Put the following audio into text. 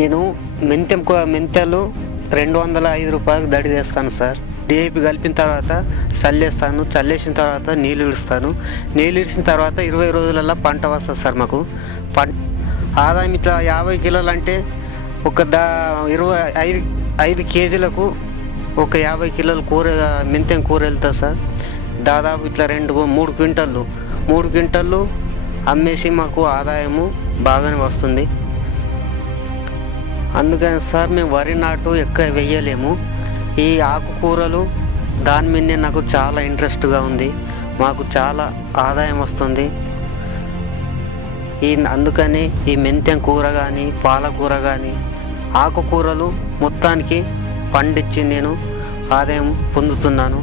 నేను మెంతెలు 205 రూపాయలకు దడి తెస్తాను సార్. డిఐపి కలిపిన తర్వాత చల్లేస్తాను. చల్లేసిన తర్వాత నీళ్ళు ఇడుస్తాను. నీళ్ళు ఇడిచిన తర్వాత 20 రోజులలో పంట వస్తుంది సార్. మాకు ఆదాయం ఇట్లా 50 కిలోలు అంటే ఒక 5 కేజీలకు ఒక 50 కిలోలు మెంతెం కూర వెళ్తుంది సార్. దాదాపు ఇట్లా 3 క్వింటళ్ళు అమ్మేసి మాకు ఆదాయము బాగానే వస్తుంది. అందుకని సార్ మేము వరి నాటు ఎక్కువ వేయలేము. ఈ ఆకుకూరలు దాని మీదనే నాకు చాలా ఇంట్రెస్ట్గా ఉంది. మాకు చాలా ఆదాయం వస్తుంది. అందుకని ఈ మెంతెం కూర కానీ పాలకూర కానీ ఆకుకూరలు మొత్తానికి పండించి నేను ఆదాయం పొందుతున్నాను.